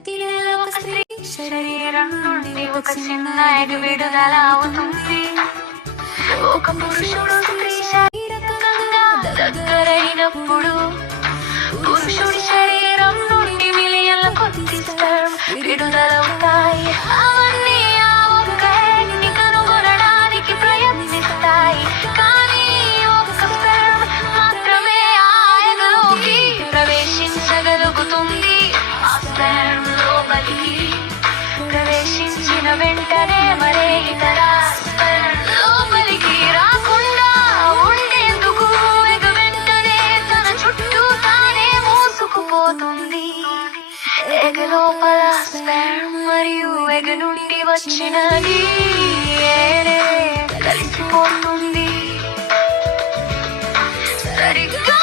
ఒక స్త్రీ శరీరం నుండి ఒక చిన్న ఎగ్ విడుదల అవుతుంది. ఒక పురుషుడు స్త్రీ శారీరకంగా దగ్గరైనప్పుడు పురుషుడి శరీరం నుండి మిలియన్ల కొద్ది స్పెర్మ్ విడుదలవుతాయి. అవన్నీ ఆ ఒక్క ఎగ్ని కనుగొనడానికి ప్రయత్నిస్తాయి. కానీ ఒక్క స్పెర్మ్ మాత్రమే ఆ ఎగ్లోకి ప్రవేశించగలుగుతుంది. ఆ స్పెర్మ్ లోపలికి ప్రవేశించిన వెంటనే మరే ఇతర స్పెర్మ్ లోపలికి రాకుండా ఉండేందుకు ఎగ్ వెంటనే తన చుట్టూ తానే మూసుకుపోతుంది. ఎగ్ లోపల స్పెర్మ్ మరియు ఎగ్ నుండి వచ్చినది కలిసిపోతుంది. సరిగ్గా